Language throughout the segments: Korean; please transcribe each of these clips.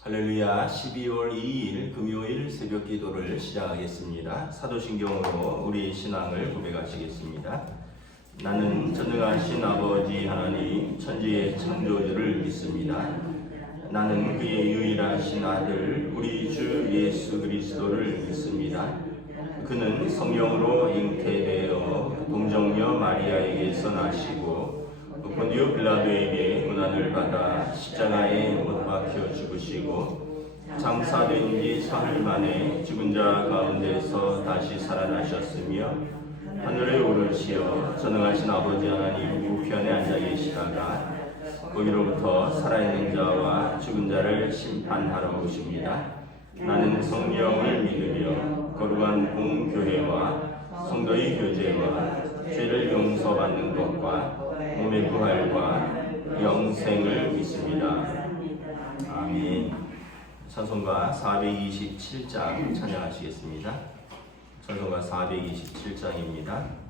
할렐루야. 12월 2일 금요일 새벽 기도를 시작하겠습니다. 사도신경으로 우리 신앙을 고백하시겠습니다. 나는 전능하신 아버지 하나님 천지의 창조주를 믿습니다. 나는 그의 유일하신 아들 우리 주 예수 그리스도를 믿습니다. 그는 성령으로 잉태되어 동정녀 마리아에게서 나시고 본디오 빌라도에게 고난을 받아 십자가에 못 박혀 죽으시고 장사된 지 사흘 만에 죽은 자 가운데서 다시 살아나셨으며 하늘에 오르시어 전능하신 아버지 하나님 우편에 앉아 계시다가 거기로부터 살아있는 자와 죽은 자를 심판하러 오십니다. 나는 성령을 믿으며 거룩한 공교회와 성도의 교제와 죄를 용서받는 것과 몸의 부활과 영생을 믿습니다. 아멘. 찬송가 427장 찬양하시겠습니다. 찬송가 427장입니다.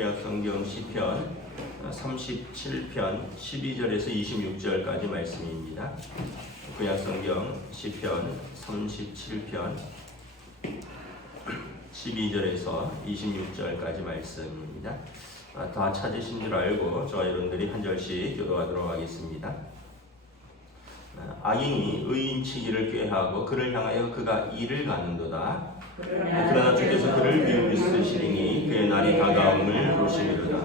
구약성경 시편 37편 12절에서 26절까지 말씀입니다. 구약성경 시편 37편 12절에서 26절까지 말씀입니다. 다 찾으신 줄 알고 저와 여러분들이 한 절씩 교도하도록 하겠습니다. 악인이 의인치기를 꾀하고 그를 향하여 그가 이를 가는도다. 그러나 주께서 그를 비웃으시리니 그의 날이 다가옴을 보시리로다.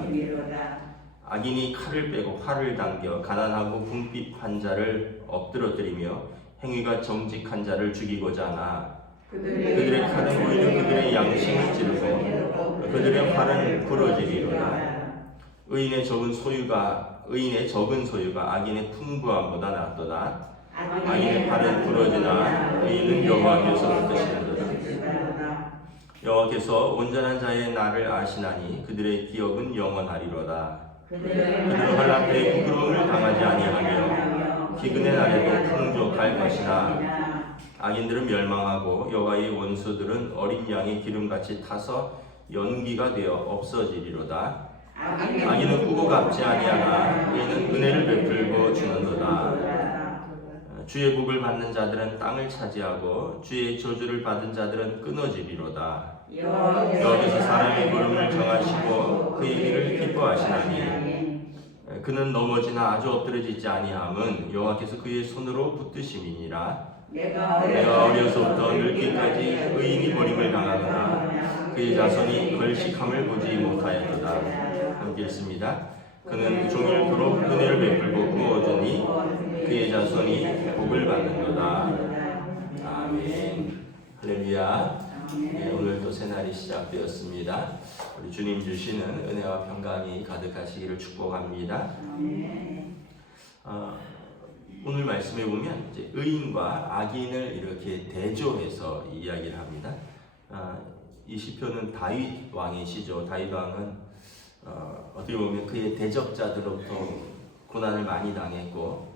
악인이 칼을 빼고 활을 당겨 가난하고 궁핍한 자를 엎드러뜨리며 행위가 정직한 자를 죽이고자 하나 그들의 칼은 오히려 그들의 양심을 찌르고 그들의 활은 부러지리로다. 의인의 적은 소유가 악인의 풍부함보다 낫도다. 악인의 팔은 부러지나 의인은 여호와께서 붙드시는도다. 여호와께서 온전한 자의 날을 아시나니 그들의 기업은 영원하리로다. 그들은 환난 때에 부끄러움을 당하지 아니하며 기근의 날에도 풍족할 것이나 악인들은 멸망하고 여호와의 원수들은 어린 양의 기름같이 타서 연기가 되어 없어지리로다. 악인은 꾸고 갚지 아니하나 의인은 은혜를 베풀고 주는도다. 주의 복을 받는 자들은 땅을 차지하고 주의 저주를 받은 자들은 끊어지리로다. 여호와께서 사람의 걸음을 정하시고 그의 길을 기뻐하시나니 그는 넘어지나 아주 엎드러지지 아니함은 여호와께서 그의 손으로 붙드심이니라. 내가 어려서부터 늙기까지 의인이 버림을 당하거나 그의 자손이 걸식함을 보지 못하였도다. 함께 읽습니다. 그는 종일토록 은혜를 베풀고 구워주니 그의 자손이 복을 받는도다. 아멘. 할렐루야. 네, 오늘 또 새날이 시작되었습니다. 우리 주님 주시는 은혜와 평강이 가득하시기를 축복합니다. 오늘 말씀해 보면 이제 의인과 악인을 이렇게 대조해서 이야기를 합니다. 이 시편은 다윗 왕의 시죠. 다윗 왕은 어떻게 보면 그의 대적자들로부터 고난을 많이 당했고,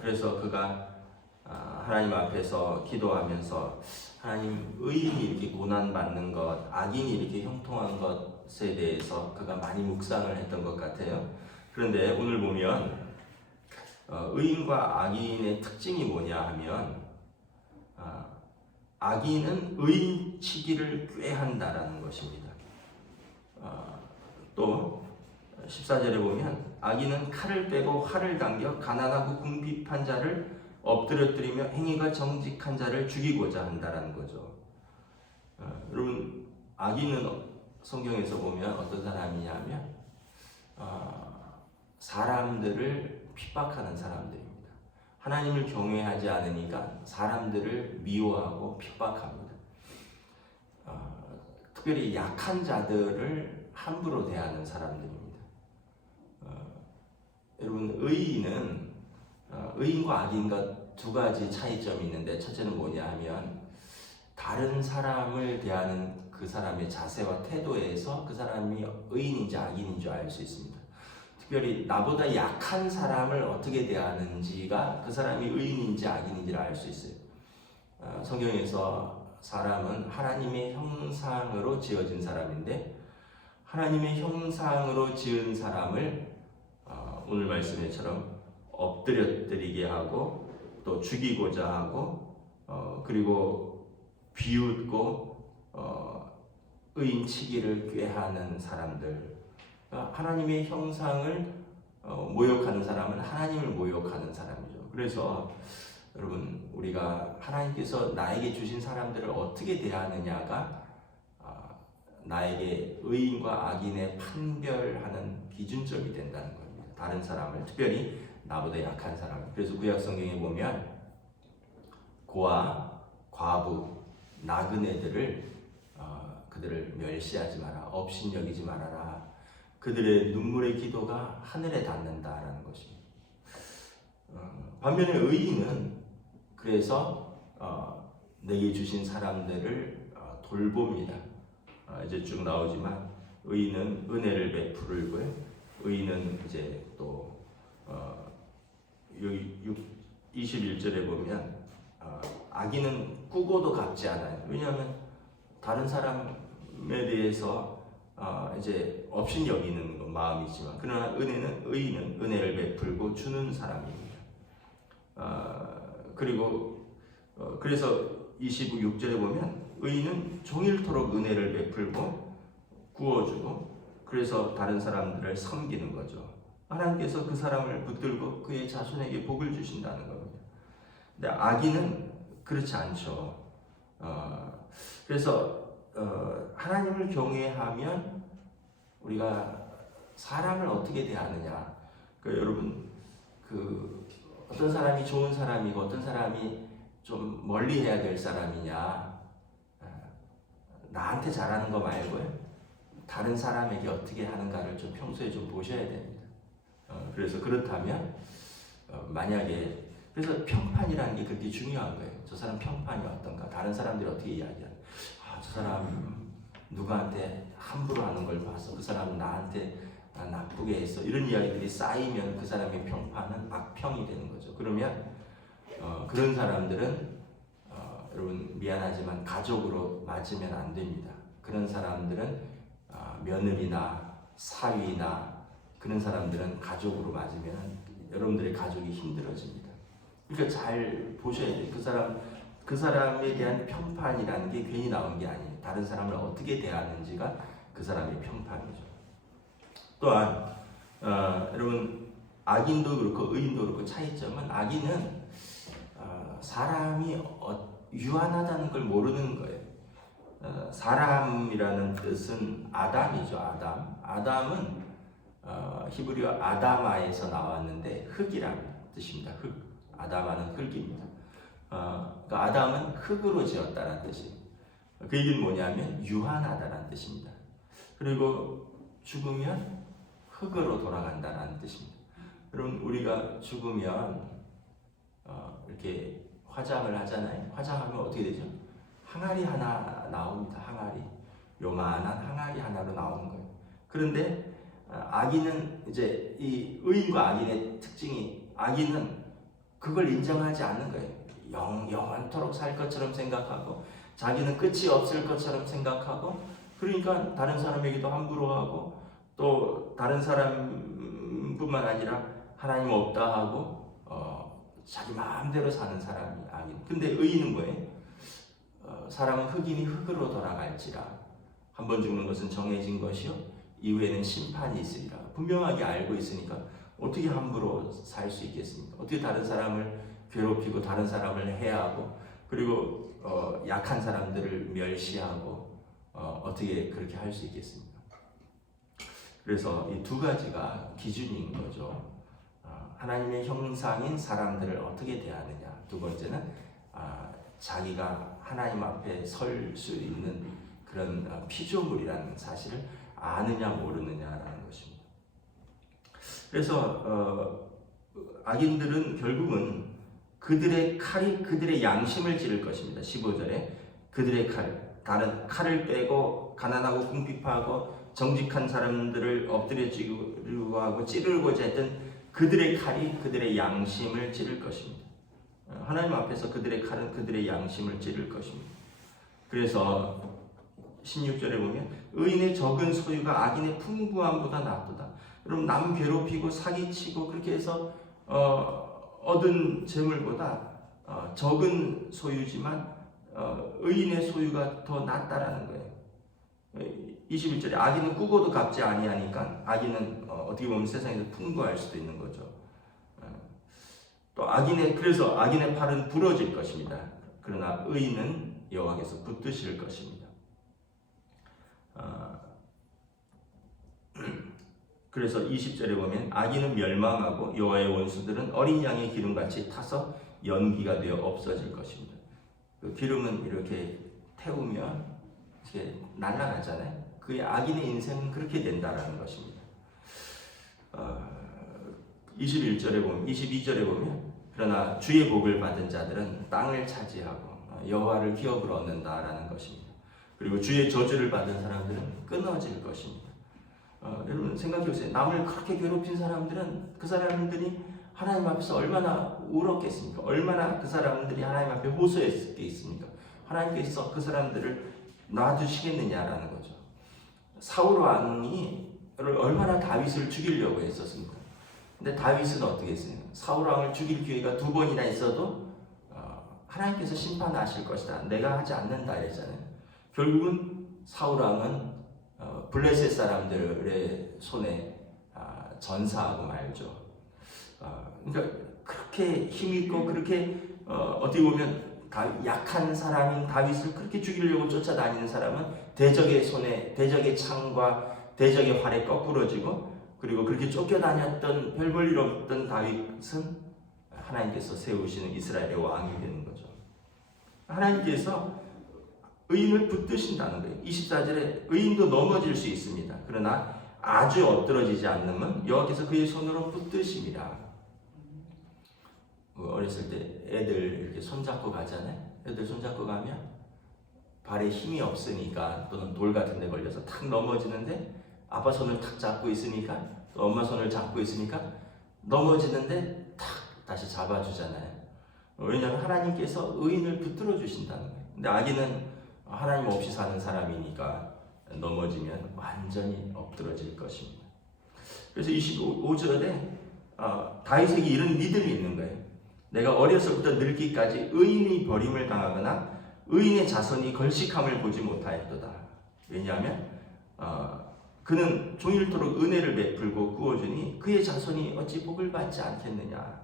그래서 그가 하나님 앞에서 기도하면서 하나님, 의인이 이렇게 고난받는 것, 악인이 이렇게 형통한 것에 대해서 그가 많이 묵상을 했던 것 같아요. 그런데 오늘 보면 의인과 악인의 특징이 뭐냐 하면 악인은 의인치기를 꾀한다라는 것입니다. 또 14절에 보면 악인은 칼을 빼고 활을 당겨 가난하고 궁핍한 자를 엎드려뜨리며 행위가 정직한 자를 죽이고자 한다라는 거죠. 여러분, 악인은 성경에서 보면 어떤 사람이냐면 사람들을 핍박하는 사람들입니다. 하나님을 경외하지 않으니까 사람들을 미워하고 핍박합니다. 특별히 약한 자들을 함부로 대하는 사람들입니다. 여러분, 의인과 악인과 두 가지 차이점이 있는데, 첫째는 뭐냐 하면 다른 사람을 대하는 그 사람의 자세와 태도에서 그 사람이 의인인지 악인인지 알 수 있습니다. 특별히 나보다 약한 사람을 어떻게 대하는지가 그 사람이 의인인지 악인인지를 알 수 있어요. 성경에서 사람은 하나님의 형상으로 지어진 사람인데, 하나님의 형상으로 지은 사람을 오늘 말씀처럼 엎드려뜨리게 하고 또 죽이고자 하고 그리고 비웃고 의인치기를 꾀하는 사람들, 하나님의 형상을 모욕하는 사람은 하나님을 모욕하는 사람이죠. 그래서 여러분, 우리가 하나님께서 나에게 주신 사람들을 어떻게 대하느냐가 나에게 의인과 악인의 판별하는 기준점이 된다는 겁니다. 다른 사람을, 특별히 나보다 약한 사람. 그래서 구약 성경에 보면 고아, 과부, 나그네들을 그들을 멸시하지 마라, 업신여기지 말아라. 그들의 눈물의 기도가 하늘에 닿는다라는 것입니다. 반면에 의인은 그래서 내게 주신 사람들을 돌봅니다. 이제 쭉 나오지만 의인은 은혜를 베풀고요. 의인은 이제 또 여기 21절에 보면 악인은 꾸고도 갚지 않아요. 왜냐하면 다른 사람에 대해서 이제 업신 여기는 마음이지만, 그러나 의인은 은혜를 베풀고 주는 사람입니다. 그리고 그래서 26절에 보면 의인은 종일토록 은혜를 베풀고 구워주고, 그래서 다른 사람들을 섬기는 거죠. 하나님께서 그 사람을 붙들고 그의 자손에게 복을 주신다는 겁니다. 근데 악인은 그렇지 않죠. 그래서 하나님을 경외하면 우리가 사람을 어떻게 대하느냐, 여러분, 어떤 사람이 좋은 사람이고 어떤 사람이 좀 멀리 해야 될 사람이냐, 나한테 잘하는 거 말고요, 다른 사람에게 어떻게 하는가를 좀 평소에 좀 보셔야 됩니다. 그래서 그렇다면 만약에 그래서 평판이라는 게 그렇게 중요한 거예요. 저 사람 평판이 어떤가, 다른 사람들이 어떻게 이야기하는, 저 사람 누구한테 함부로 하는 걸 봐서 그 사람은 나한테 나쁘게 했어, 이런 이야기들이 쌓이면 그 사람의 평판은 악평이 되는 거죠. 그러면 그런 사람들은 여러분 미안하지만 가족으로 맞으면 안 됩니다. 그런 사람들은 며느리나 사위나 그런 사람들은 가족으로 맞으면 여러분들의 가족이 힘들어집니다. 그러니까 잘 보셔야 돼요. 그 사람에 대한 평판이라는 게 괜히 나온 게 아니에요. 다른 사람을 어떻게 대하는지가 그 사람의 평판이죠. 또한 여러분 악인도 그렇고 의인도 그렇고 차이점은, 악인은 사람이 유한하다는 걸 모르는 거예요. 사람이라는 뜻은 아담이죠. 아담은 히브리어 아다마에서 나왔는데 흙이라는 뜻입니다. 흙. 아다마는 흙입니다. 그러니까 아담은 흙으로 지었다는 뜻이에요. 그 얘기는 뭐냐면 유한하다는 뜻입니다. 그리고 죽으면 흙으로 돌아간다는 뜻입니다. 여러분, 우리가 죽으면 이렇게 화장을 하잖아요. 화장하면 어떻게 되죠? 항아리 하나 나옵니다. 항아리. 요만한 항아리 하나로 나오는 거예요. 그런데 악인은 이제 이 의인과 악인의 특징이, 악인은 그걸 인정하지 않는 거예요. 영원토록 살 것처럼 생각하고 자기는 끝이 없을 것처럼 생각하고, 그러니까 다른 사람에게도 함부로 하고 또 다른 사람뿐만 아니라 하나님 없다 하고 자기 마음대로 사는 사람이 악인. 근데 의인은 뭐예요? 사람은 흙이니 흙으로 돌아갈지라, 한 번 죽는 것은 정해진 것이요 이후에는 심판이 있으리라. 분명하게 알고 있으니까 어떻게 함부로 살 수 있겠습니까? 어떻게 다른 사람을 괴롭히고 다른 사람을 해하고 그리고 약한 사람들을 멸시하고 어떻게 그렇게 할 수 있겠습니까? 그래서 이 두 가지가 기준인 거죠. 하나님의 형상인 사람들을 어떻게 대하느냐. 두 번째는 자기가 하나님 앞에 설 수 있는 그런 피조물이라는 사실을 아느냐 모르느냐라는 것입니다. 그래서 악인들은 결국은 그들의 칼이 그들의 양심을 찌를 것입니다. 15절에 그들의 칼을 빼고 가난하고 궁핍하고 정직한 사람들을 엎드려지고 하고 찌르고자 했던 그들의 칼이 그들의 양심을 찌를 것입니다. 하나님 앞에서 그들의 칼은 그들의 양심을 찌를 것입니다. 그래서 16절에 보면 의인의 적은 소유가 악인의 풍부함보다 나쁘다. 여러분, 남 괴롭히고 사기치고 그렇게 해서 얻은 재물보다 적은 소유지만 의인의 소유가 더 낫다라는 거예요. 21절에 악인은 꾸고도 갚지 아니하니까 악인은 어떻게 보면 세상에서 풍부할 수도 있는 거죠. 또 그래서 악인의 팔은 부러질 것입니다. 그러나 의인은 여호와께서 붙드실 것입니다. 그래서 20절에 보면 악인은 멸망하고 여호와의 원수들은 어린 양의 기름같이 타서 연기가 되어 없어질 것입니다. 그 기름은 이렇게 태우면 이렇게 날아가잖아요. 그 악인의 인생은 그렇게 된다라는 것입니다. 21절에 보면, 22절에 보면 그러나 주의 복을 받은 자들은 땅을 차지하고 여호와를 기업으로 얻는다라는 것입니다. 그리고 주의 저주를 받은 사람들은 끊어질 것입니다. 여러분 생각해보세요. 남을 그렇게 괴롭힌 사람들은 그 사람들이 하나님 앞에서 얼마나 울었겠습니까? 얼마나 그 사람들이 하나님 앞에 호소했겠습니까? 하나님께서 그 사람들을 놔두시겠느냐라는 거죠. 사울 왕이 얼마나 다윗을 죽이려고 했었습니까? 근데 다윗은 어떻게 했어요? 사울 왕을 죽일 기회가 2번이나 있어도 하나님께서 심판하실 것이다, 내가 하지 않는다 했잖아요. 결국은 사울 왕은 블레셋 사람들의 손에 전사하고 말죠. 그러니까 그렇게 힘있고 그렇게 어떻게 보면 약한 사람인 다윗을 그렇게 죽이려고 쫓아다니는 사람은 대적의 손에, 대적의 창과 대적의 활에 거꾸러지고, 그리고 그렇게 쫓겨다녔던 별 볼 일 없던 다윗은 하나님께서 세우시는 이스라엘의 왕이 되는 거죠. 하나님께서 의인을 붙드신다는 거예요. 24절에 의인도 넘어질 수 있습니다. 그러나 아주 엎드러지지 않으면 여호와께서 그의 손으로 붙드심이라. 어렸을 때 애들 이렇게 손잡고 가잖아요. 애들 손잡고 가면 발에 힘이 없으니까 또는 돌 같은 데 걸려서 탁 넘어지는데 아빠 손을 탁 잡고 있으니까 또 엄마 손을 잡고 있으니까 넘어지는데 탁 다시 잡아주잖아요. 왜냐하면 하나님께서 의인을 붙들어 주신다는 거예요. 근데 악인은 하나님 없이 사는 사람이니까 넘어지면 완전히 엎드러질 것입니다. 그래서 25절에 다윗에게 이런 믿음이 있는 거예요. 내가 어려서부터 늙기까지 의인이 버림을 당하거나 의인의 자손이 걸식함을 보지 못하였도다. 왜냐하면 그는 종일토록 은혜를 베풀고 구워주니 그의 자손이 어찌 복을 받지 않겠느냐.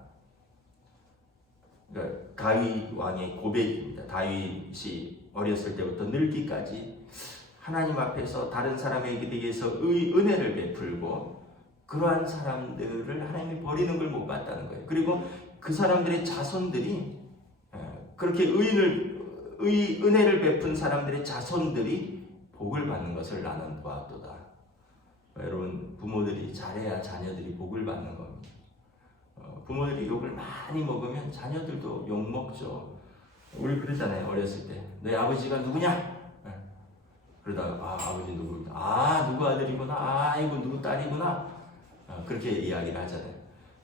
그러니까 다윗 왕의 고백입니다. 다윗이 어렸을 때부터 늙기까지 하나님 앞에서 다른 사람에게 대해서 은혜를 베풀고 그러한 사람들을 하나님이 버리는 걸 못 봤다는 거예요. 그리고 그 사람들의 자손들이 그렇게 은혜를 베푼 사람들의 자손들이 복을 받는 것을 나는 보았도다. 여러분, 부모들이 잘해야 자녀들이 복을 받는 겁니다. 부모들이 욕을 많이 먹으면 자녀들도 욕 먹죠. 우리 그러잖아요. 어렸을 때 너희 아버지가 누구냐? 그러다가 아버지 누구입니다. 누구 아들이구나. 이거 누구 딸이구나. 그렇게 이야기를 하잖아요.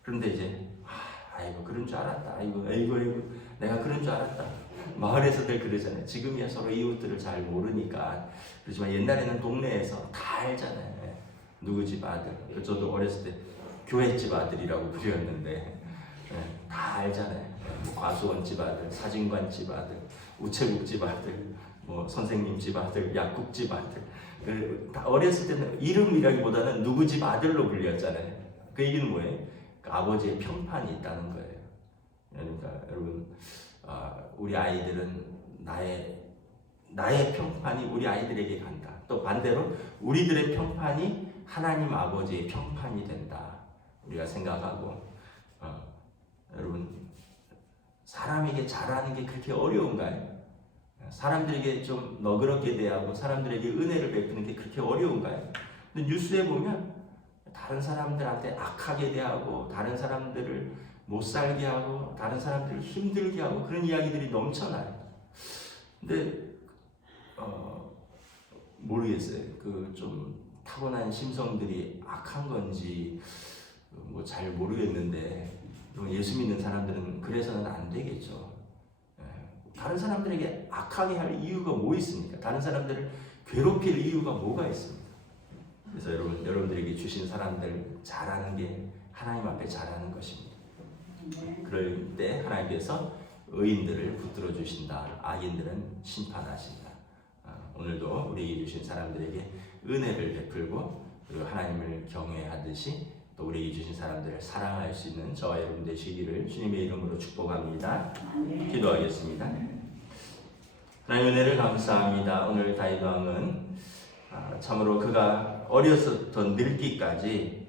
그런데 이제 아이고 그런 줄 알았다. 아이고 내가 그런 줄 알았다. 마을에서들 그러잖아요. 지금이야 서로 이웃들을 잘 모르니까. 그렇지만 옛날에는 동네에서 다 알잖아요. 누구 집 아들. 저도 어렸을 때 교회 집 아들이라고 불렸는데 다 알잖아요. 과수원 집 아들, 사진관 집 아들, 우체국 집 아들, 선생님 집 아들, 약국 집 아들. 다 어렸을 때는 이름이라기보다는 누구 집 아들로 불렸잖아요. 그 얘기는 뭐예요? 그 아버지의 평판이 있다는 거예요. 그러니까 여러분, 우리 아이들은 나의 평판이 우리 아이들에게 간다. 또 반대로 우리들의 평판이 하나님 아버지의 평판이 된다. 우리가 생각하고 여러분, 사람에게 잘하는 게 그렇게 어려운가요? 사람들에게 좀 너그럽게 대하고 사람들에게 은혜를 베푸는 게 그렇게 어려운가요? 근데 뉴스에 보면 다른 사람들한테 악하게 대하고 다른 사람들을 못 살게 하고 다른 사람들을 힘들게 하고 그런 이야기들이 넘쳐나요. 근데 모르겠어요. 그 좀 타고난 심성들이 악한 건지 잘 모르겠는데 예수 믿는 사람들은 그래서는 안 되겠죠. 다른 사람들에게 악하게 할 이유가 뭐 있습니까? 다른 사람들을 괴롭힐 이유가 뭐가 있습니까? 그래서 여러분들에게 주신 사람들 잘하는 게 하나님 앞에 잘하는 것입니다. 그럴 때 하나님께서 의인들을 붙들어 주신다. 악인들은 심판하신다. 오늘도 우리에게 주신 사람들에게 은혜를 베풀고 그리고 하나님을 경외하듯이 또 우리에게 주신 사람들을 사랑할 수 있는 저와 여러분 되시기를 주님의 이름으로 축복합니다. 기도하겠습니다. 하나님 은혜를 감사합니다. 오늘 다윗 왕은 참으로 그가 어려서부터 늙기까지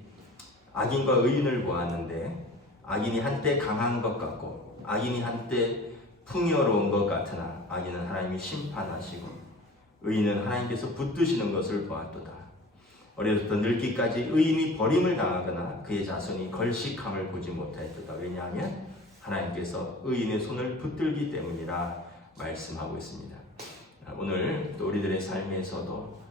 악인과 의인을 보았는데 악인이 한때 강한 것 같고 악인이 한때 풍요로운 것 같으나 악인은 하나님이 심판하시고 의인은 하나님께서 붙드시는 것을 보았도다. 어려서부터 늙기까지 의인이 버림을 당하거나 그의 자손이 걸식함을 보지 못하였도다. 왜냐하면 하나님께서 의인의 손을 붙들기 때문이라 말씀하고 있습니다. 오늘 또 우리들의 삶에서도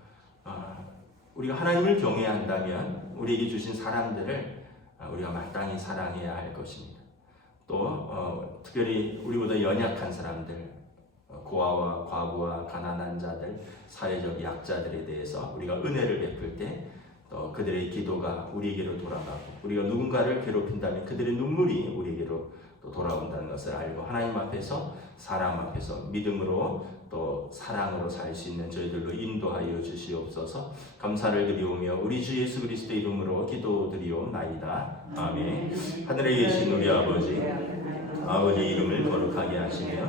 우리가 하나님을 경외한다면 우리에게 주신 사람들을 우리가 마땅히 사랑해야 할 것입니다. 또 특별히 우리보다 연약한 사람들, 고아와 과부와 가난한 자들, 사회적 약자들에 대해서 우리가 은혜를 베풀 때 또 그들의 기도가 우리에게로 돌아가고 우리가 누군가를 괴롭힌다면 그들의 눈물이 우리에게로 또 돌아온다는 것을 알고 하나님 앞에서 사람 앞에서 믿음으로 또 사랑으로 살 수 있는 저희들로 인도하여 주시옵소서. 감사를 드리오며 우리 주 예수 그리스도 이름으로 기도드리옵나이다. 아멘. 하늘에 계신 우리 아버지의 이름을 거룩하게 하시며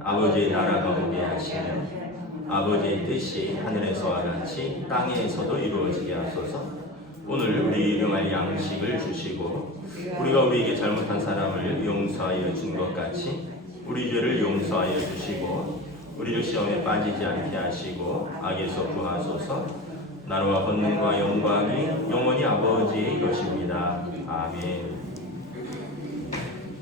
아버지의 나라가 오게 하시며 아버지의 뜻이 하늘에서와 같이 땅에서도 이루어지게 하소서. 오늘 우리 일용할 양식을 주시고 우리가 우리에게 잘못한 사람을 용서하여 준 것 같이 우리 죄를 용서하여 주시고 우리를 시험에 빠지지 않게 하시고 악에서 구하소서. 나라와 권능과 영광이 영원히 아버지의 것입니다.